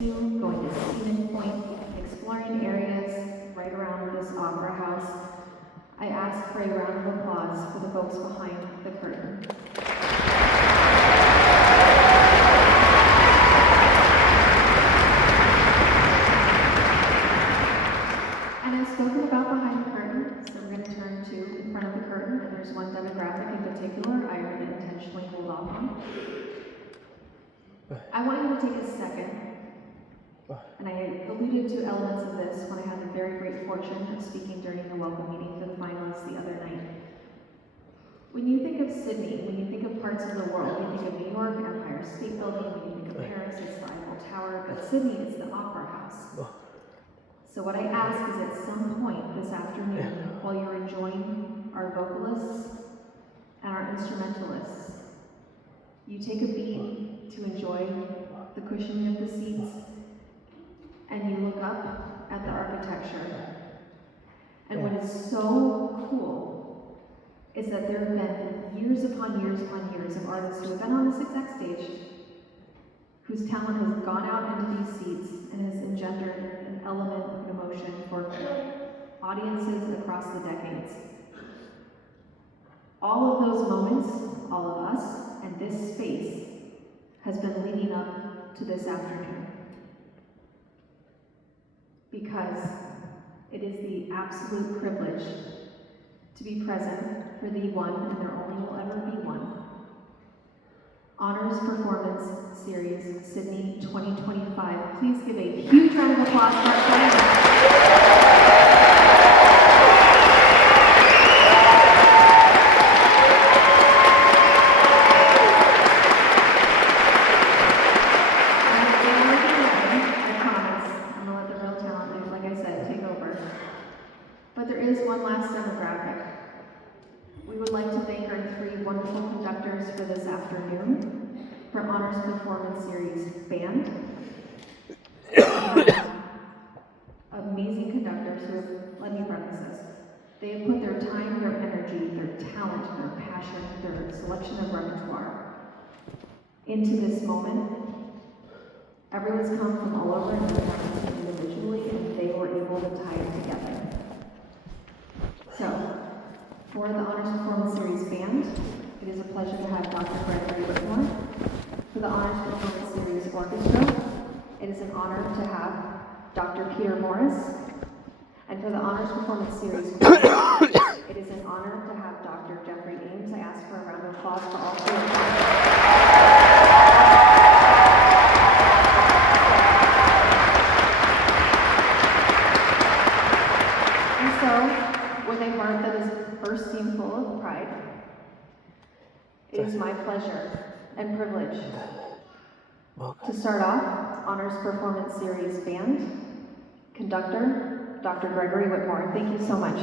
going to Stephen Point, exploring areas right around this opera house. I ask for a round of applause for the folks behind the curtain. And I've spoken about behind the curtain, so we're going to turn to in front of the curtain, and there's one demographic in particular I want to intentionally hold off on. I want you to take a second, and I alluded to elements of this when I had the very great fortune of speaking during the welcome meeting for the finalists the other night. When you think of Sydney, when you think of parts of the world, when you think of New York, Empire State Building, when you think of Paris, it's the Eiffel Tower, but Sydney is the Opera House. So what I ask is at some point this afternoon, while you're enjoying our vocalists and our instrumentalists, you take a beat to enjoy the cushioning of the seats, and you look up at the architecture. And what is so cool is that there have been years upon years upon years of artists who have been on this exact stage, whose talent has gone out into these seats and has engendered an element of emotion for audiences across the decades. All of those moments, all of us, and this space has been leading up to this afternoon. Because it is the absolute privilege to be present for the one, and there only will ever be one, Honors Performance Series Sydney 2025. Please give a huge round of applause for our finalists. But there is one last demographic. We would like to thank our three wonderful conductors for this afternoon from Honors Performance Series Band. Amazing conductors who have, let me preface this, they have put their time, their energy, their talent, their passion, their selection of repertoire into this moment. Everyone's come from all over and they're talented individually, and they were able to tie it together. So, for the Honors Performance Series Band, it is a pleasure to have Dr. Gregory Whitmore. For the Honors Performance Series Orchestra, it is an honor to have Dr. Peter Morris. And for the Honors Performance Series Choir, it is an honor to have Dr. Jeffrey Ames. I ask for a round of applause for all three of them. With a heart that is bursting full of pride, it is my pleasure and privilege to start off Honors Performance Series Band, conductor, Dr. Gregory Whitmore. Thank you so much.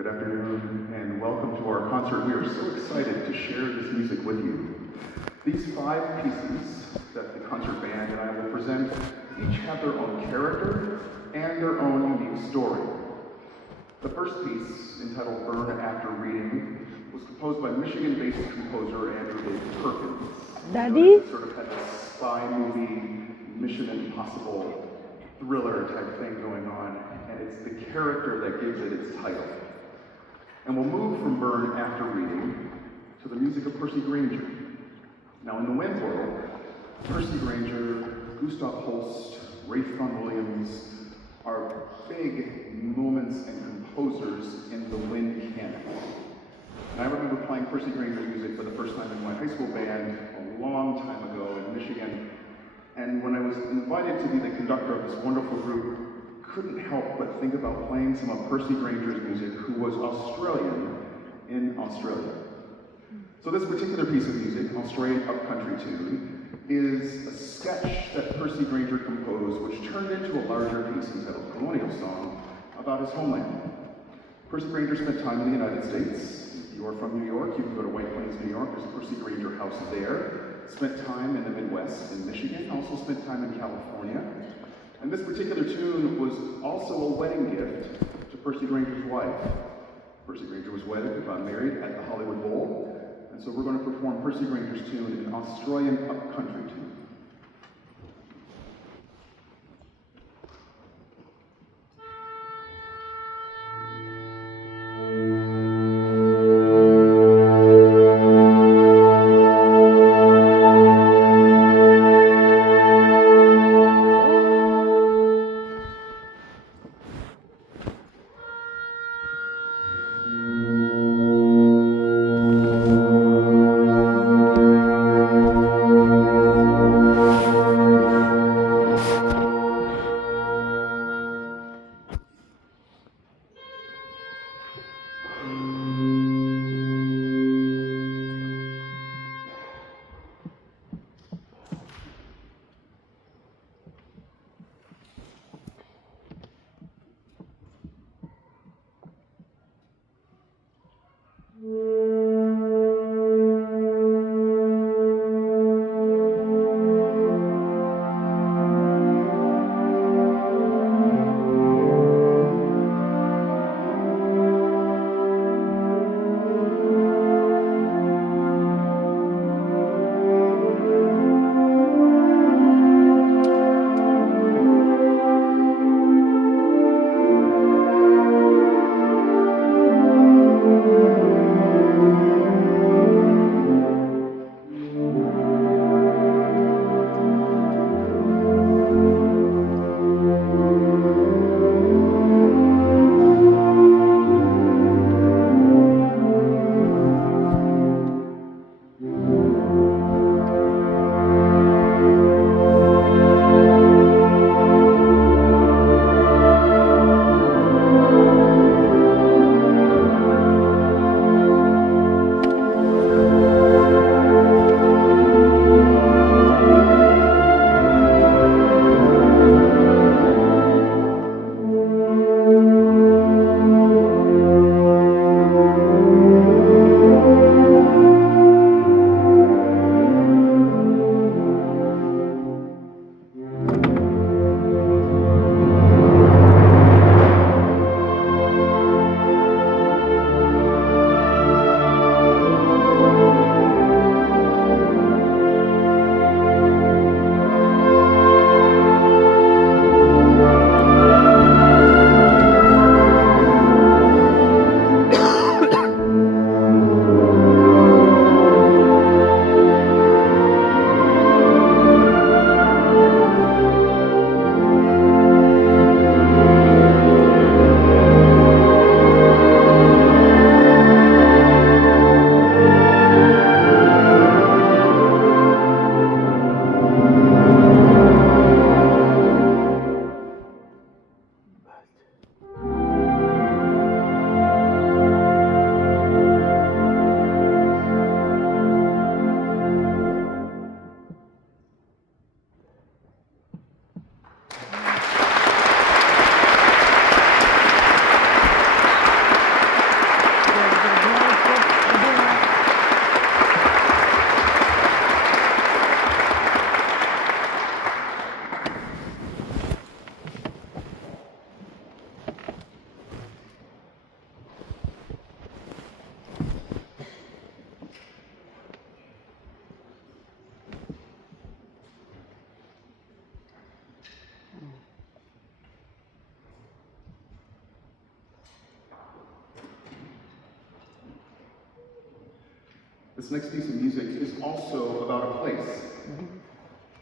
Good afternoon and welcome to our concert. We are so excited to share this music with you. These 5 pieces that the concert band and I will present each have their own character and their own unique story. The first piece, entitled Burn After Reading, was composed by Michigan-based composer Andrew David Perkins. Daddy? It sort of had this spy movie, Mission Impossible thriller type thing going on, and it's the character that gives it its title. And we'll move from Burn After Reading to the music of Percy Grainger. Now in the Wind world, Percy Grainger, Gustav Holst, Ralph Vaughan Williams are big moments and composers in the Wind canon. And I remember playing Percy Grainger's music for the first time in my high school band a long time ago in Michigan. And when I was invited to be the conductor of this wonderful group, couldn't help but think about playing some of Percy Grainger's music, who was Australian in Australia. So this particular piece of music, Australian Upcountry Tune, is a sketch that Percy Grainger composed, which turned into a larger piece entitled Colonial Song about his homeland. Percy Grainger spent time in the United States. If you are from New York, you can go to White Plains, New York. There's a Percy Grainger house there. Spent time in the Midwest in Michigan, also spent time in California. And this particular tune was also a wedding gift to Percy Grainger's wife. Percy Grainger was married at the Hollywood Bowl. And so we're going to perform Percy Grainger's tune in Australian Upcountry Tune. This next piece of music is also about a place.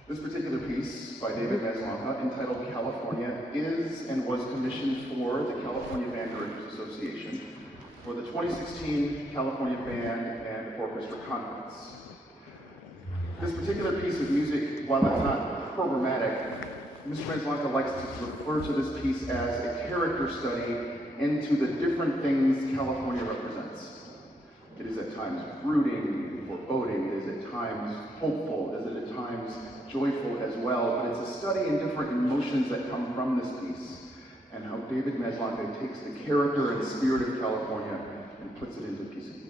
This particular piece by David Maslanka, entitled California, is and was commissioned for the California Band Directors Association for the 2016 California Band and Orchestra Conference. This particular piece of music, while it's not programmatic, Mr. Maslanka likes to refer to this piece as a character study into the different things California represents. It is at times brooding, foreboding, it is at times hopeful, it is at times joyful as well, but it's a study in different emotions that come from this piece, and how David Maslanka takes the character and spirit of California and puts it into a piece of music.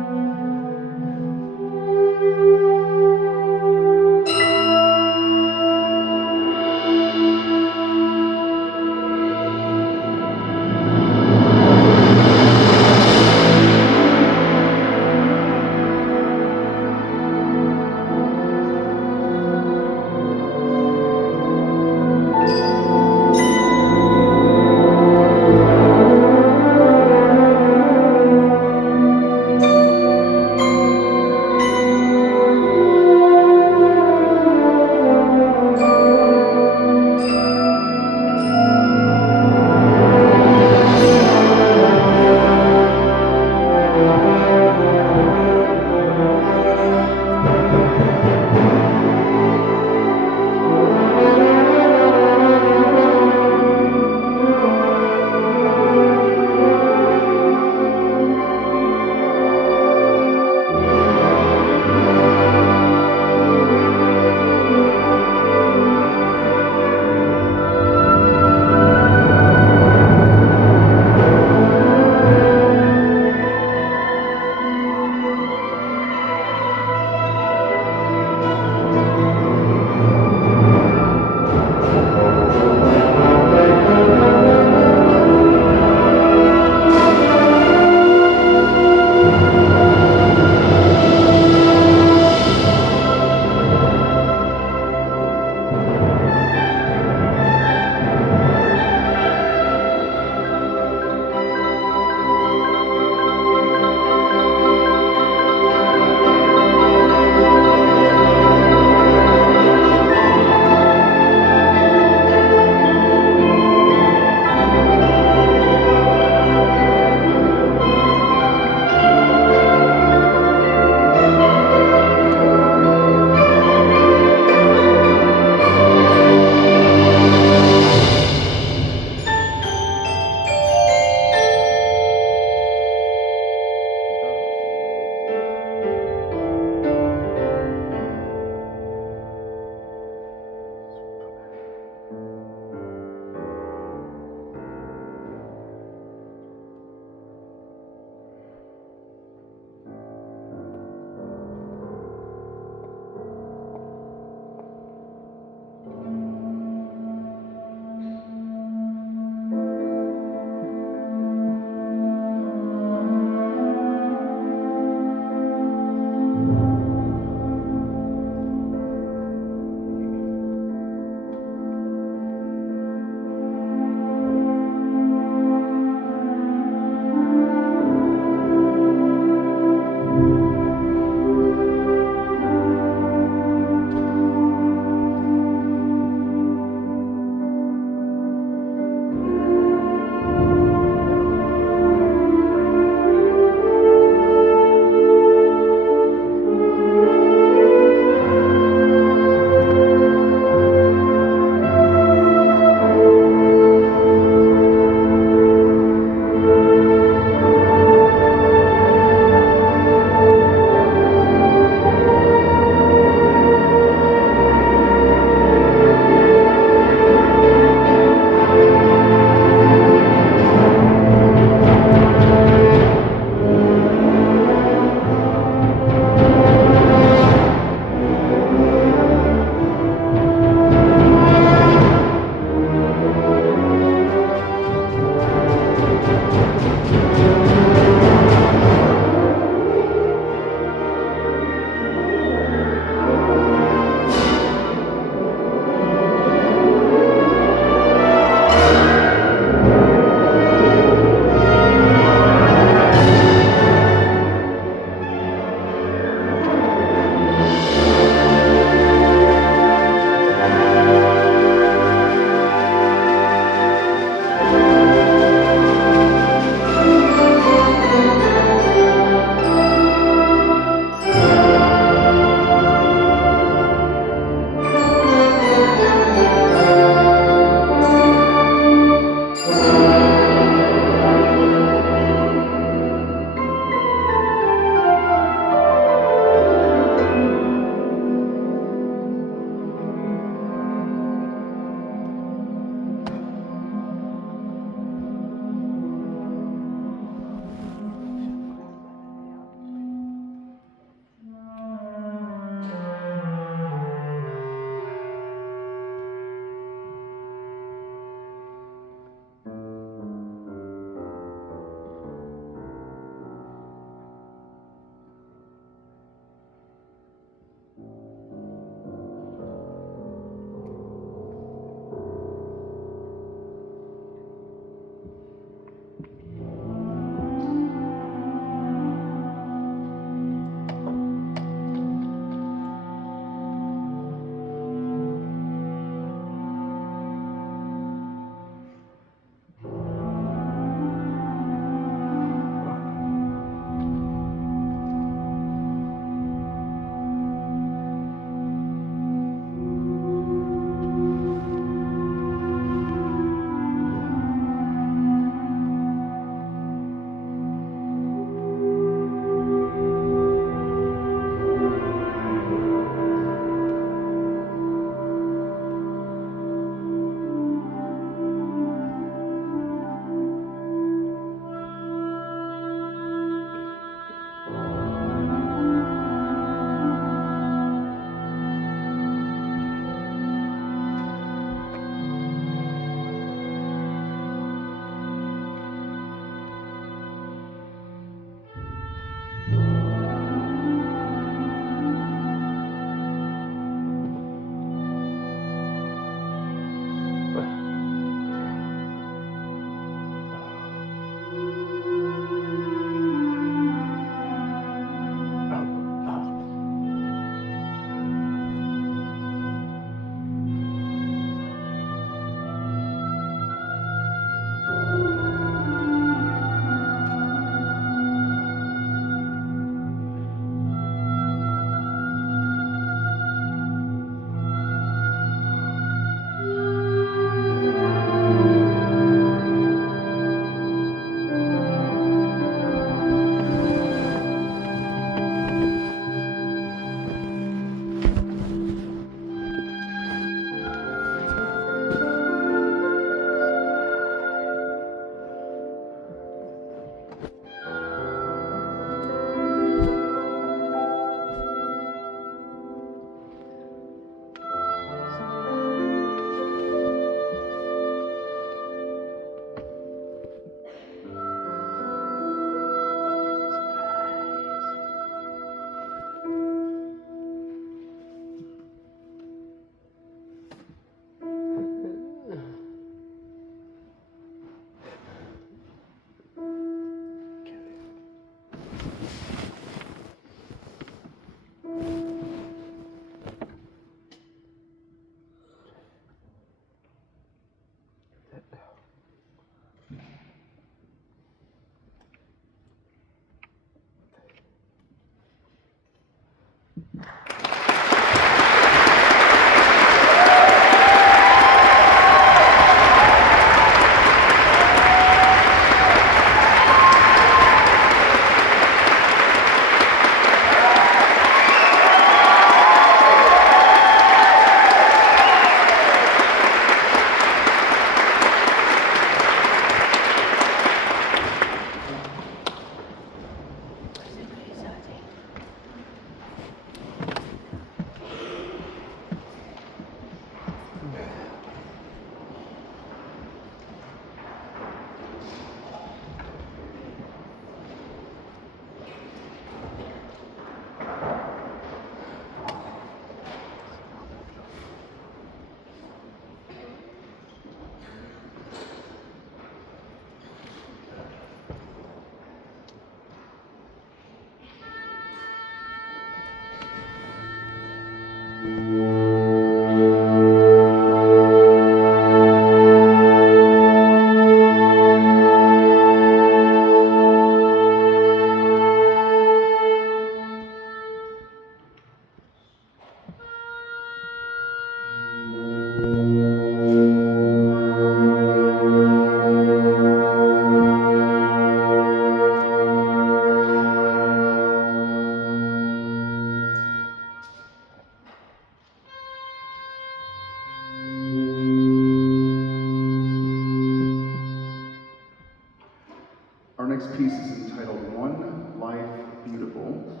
Our next piece is entitled One Life Beautiful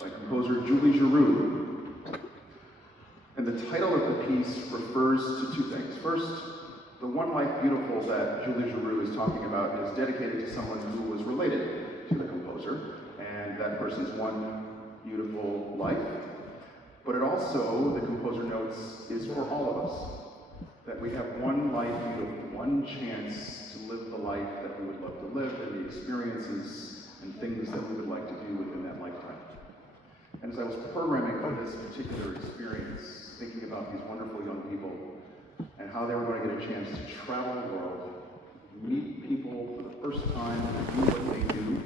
by composer Julie Giroux. And the title of the piece refers to two things. First, the One Life Beautiful that Julie Giroux is talking about is dedicated to someone who was related to the composer, and that person's one beautiful life. But it also, the composer notes, is for all of us. That we have one life beautiful, one chance to live the life that we would love to live, and the experiences and things that we would like to do within that lifetime. And as I was programming for this particular experience, thinking about these wonderful young people and how they were going to get a chance to travel the world, meet people for the first time, and do what they do,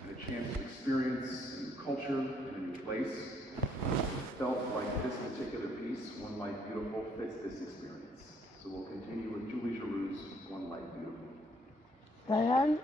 and a chance to experience a new culture in a new place, felt like this particular piece, One Life Beautiful, fits this experience. So we'll continue with Julie Giroux's One Life Beautiful. Diane?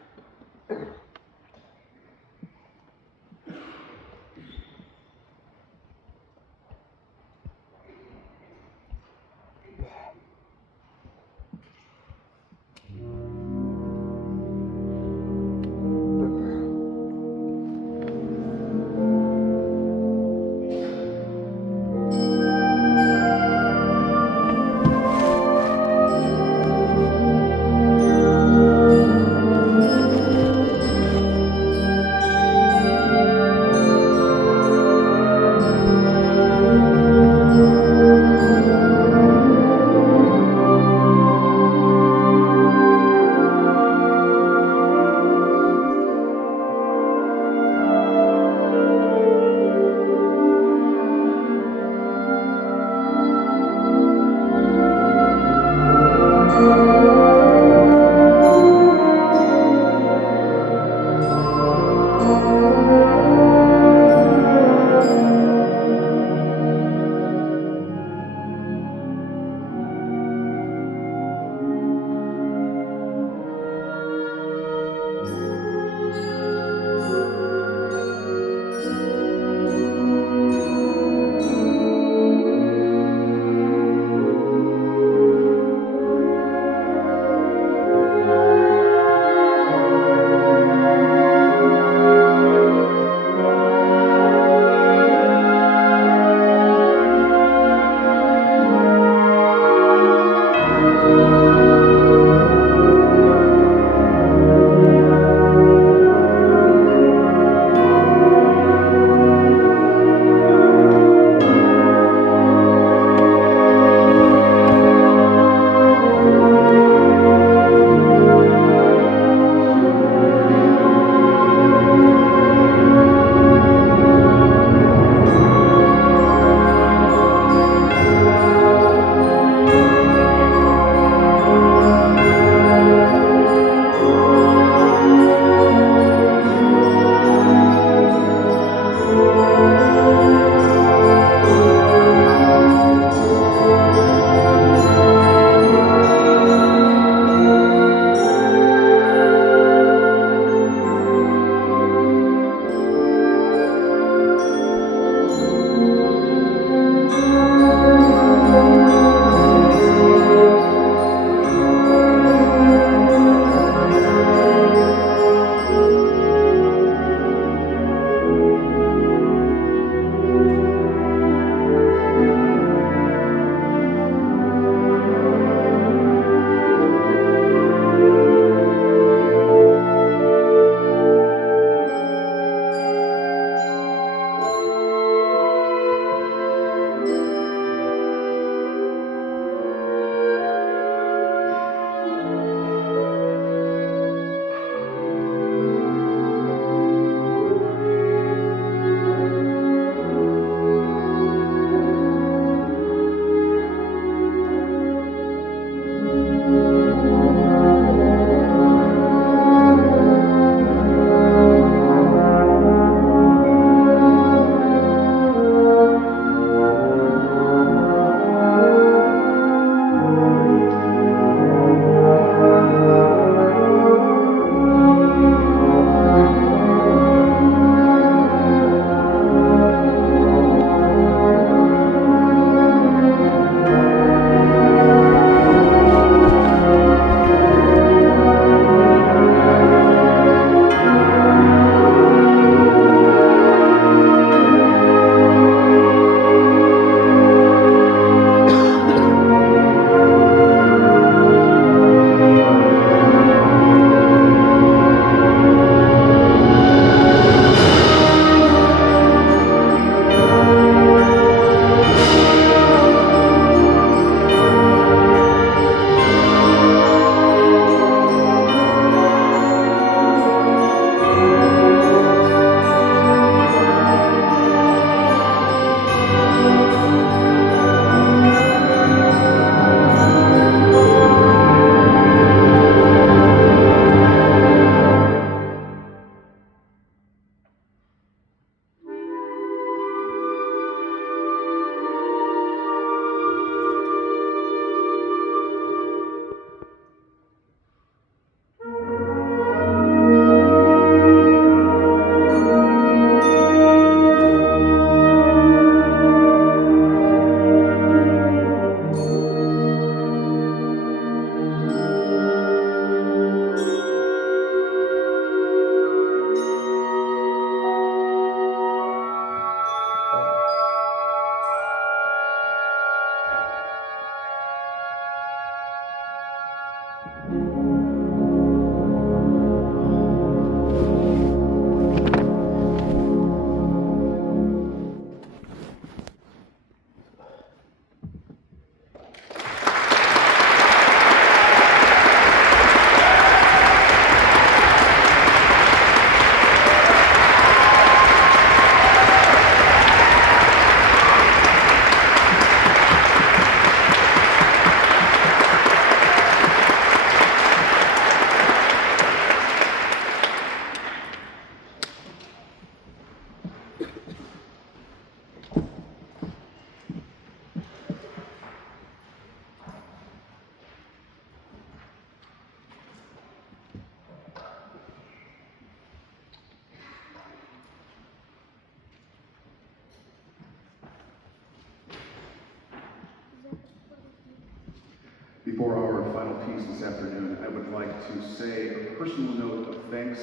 Before our final piece this afternoon, I would like to say a personal note of thanks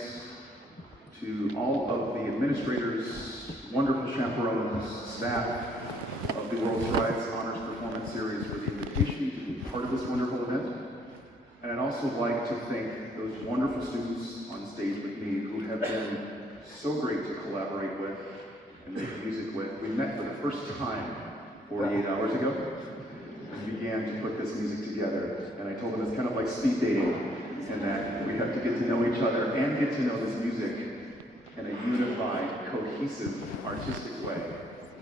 to all of the administrators, wonderful chaperones, staff of the World Strides Honors Performance Series for the invitation to be part of this wonderful event. And I'd also like to thank those wonderful students on stage with me who have been so great to collaborate with and make music with. We met for the first time 48 hours ago and began to put this music together. And I told them it's kind of like speed dating, and that we have to get to know each other and get to know this music in a unified, cohesive, artistic way.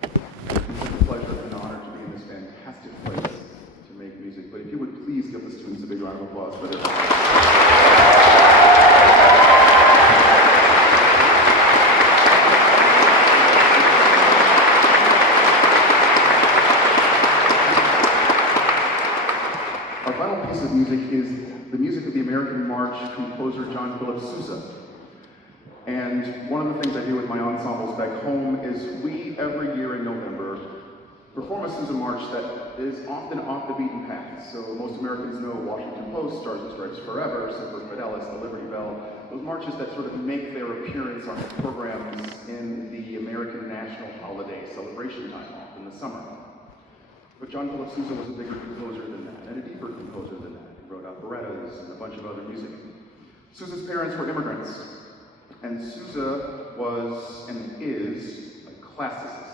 It's such a pleasure and honor to be in this fantastic place to make music. But if you would please give the students a big round of applause for their Our final piece of music is the music of the American March composer John Philip Sousa. And one of the things I do with my ensembles back home is we, every year in November, perform a Sousa march that is often off the beaten path. So most Americans know Washington Post, Stars and Stripes Forever, Semper Fidelis, the Liberty Bell, those marches that sort of make their appearance on programs in the American national holiday celebration time, off in the summer. But John Philip Sousa was a bigger composer than that, and a deeper composer than that. He wrote operettas and a bunch of other music. Sousa's parents were immigrants, and Sousa was and is a classicist.